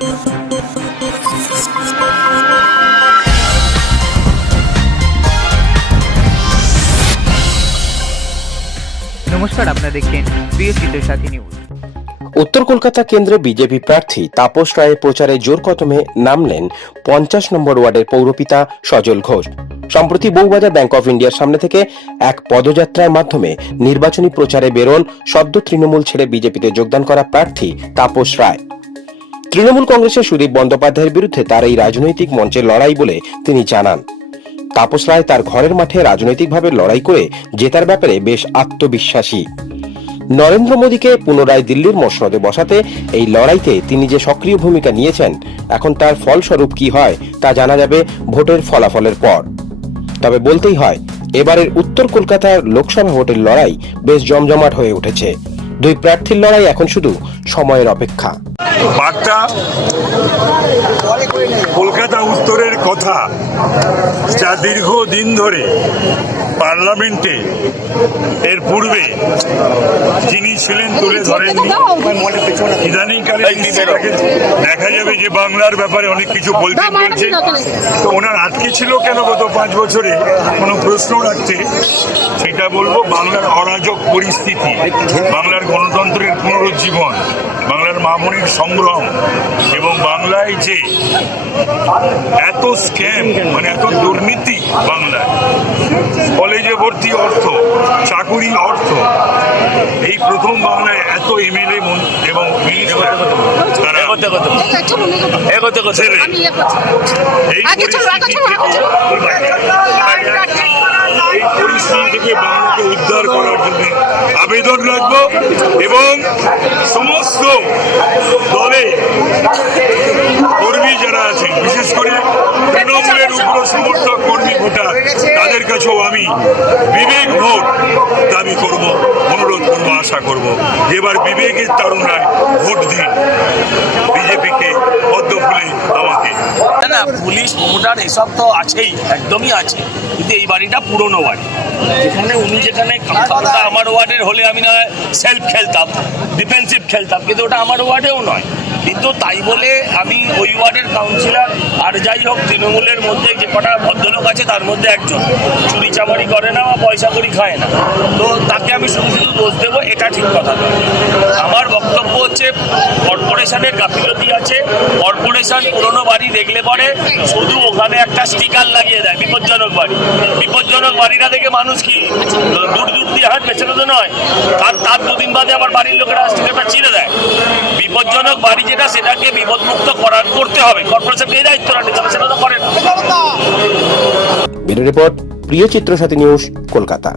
নমস্কার, আপনারা দেখছেন প্রিয় চিত্র সাথী নিউজ উত্তর কলকাতা কেন্দ্রে বিজেপি প্রার্থী তাপস রায়ের প্রচারে জোর কদমে নামলেন পঞ্চাশ নম্বর ওয়ার্ডের পৌরপিতা সজল ঘোষ। সম্প্রতি বউবাজার ব্যাংক অফ ইন্ডিয়ার সামনে থেকে এক পদযাত্রার মাধ্যমে নির্বাচনী প্রচারে বেরোন সদ্য তৃণমূল ছেড়ে বিজেপিতে যোগদান করা প্রার্থী তাপস রায়। তৃণমূল কংগ্রেসের সুদীপ বন্দ্যোপাধ্যায়ের বিরুদ্ধে তার এই রাজনৈতিক মঞ্চে লড়াই বলে তিনি জানান। তাপস রায় তার ঘরের মাঠে রাজনৈতিকভাবে লড়াই করে জেতার ব্যাপারে বেশ আত্মবিশ্বাসী। নরেন্দ্র মোদীকে পুনরায় দিল্লির মসনদে বসাতে এই লড়াইতে তিনি যে সক্রিয় ভূমিকা নিয়েছেন, এখন তার ফলস্বরূপ কি হয় তা জানা যাবে ভোটের ফলাফলের পর। তবে বলতেই হয়, এবারের উত্তর কলকাতার লোকসভা ভোটের লড়াই বেশ জমজমাট হয়ে উঠেছে। দুই প্রার্থীর লড়াই এখন শুধু সময়ের অপেক্ষা। বার্তা কলকাতা উত্তরের কথা যা দীর্ঘদিন ধরে পার্লামেন্টে এর পূর্বে যিনি ছিলেন তুলে ধরেননি ইদানিংকালে দেখা। যাবে যে বাংলার ব্যাপারে অনেক কিছু বলতে বলছে। তো ওনার আটকে ছিল কেন গত পাঁচ বছরে? কোনো প্রশ্ন রাখতে? সেটা বলব বাংলার অরাজক পরিস্থিতি বাংলার গণতন্ত্রের পুনরুজ্জীবন বাংলার মামনির সংগ্রাম এবং বাংলায় যে এত স্ক্যাম মানে এত দুর্নীতি বাংলায়। ভর্তি অর্থ চাকুরি অর্থ। এই প্রথম বাংলায় এত এমএলএ এবং। এই পরিস্থিতি থেকে বাংলাকে উদ্ধার করার জন্য আবেদন রাখব এবং সমস্ত দলে তাদের কাছেও আমি বিবেক ভোট দাবি করব অনুরোধ করব আশা করব। এবার বিবেকের তারুণায় ভোট দিন। বিজেপিকে পদ্ম ফুলে আমাকে। না না পুলিশ প্রমোটার এসব তো আছেই একদমই আছে। কিন্তু এই বাড়িটা পুরনো বাড়ি। যেখানে উনি যেখানে আমার ওয়ার্ডের হলে আমি না সেলফ খেলতাম ডিফেন্সিভ খেলতাম কিন্তু ওটা আমার ওয়ার্ডেও নয়। কিন্তু তাই বলে আমি ওই ওয়ার্ডের কাউন্সিলর আর যাই হোক, তৃণমূলের মধ্যে যে কটা ভদ্রলোক আছে, তার মধ্যে একজন। চুরি চামারি করে না, বা পয়সা করি খায় না। তো তাকে আমি শুধু শুধু দোষ দেবো, এটা ঠিক কথা আমার বক্তব্য হচ্ছে, কর্পোরেশনের গাফিলতি আছে। কর্পোরেশন পুরনো বাড়ি দেখলে পরে শুধু ওখানে একটা স্টিকার লাগিয়ে দেয়, বিপজ্জনক বাড়ি। বিপজ্জনক বাড়িটা দেখে মানুষ কি? দূর দূর দিয়ে হাঁটবে, সেটা তো নয়। তার তার দুদিন বাদে আমার বাড়ির লোকেরা স্টিকারটা চিনে দেয়। বিপজ্জনক বাড়ি যেটা সেটাকে বিপদমুক্ত করার করতে হবে। কর্পোরেশনকে এই দায়িত্বটা নিতে হবে, সেটা তো করেন। রিপোর্ট, প্রিয় চিত্র সাথী নিউজ, কলকাতা।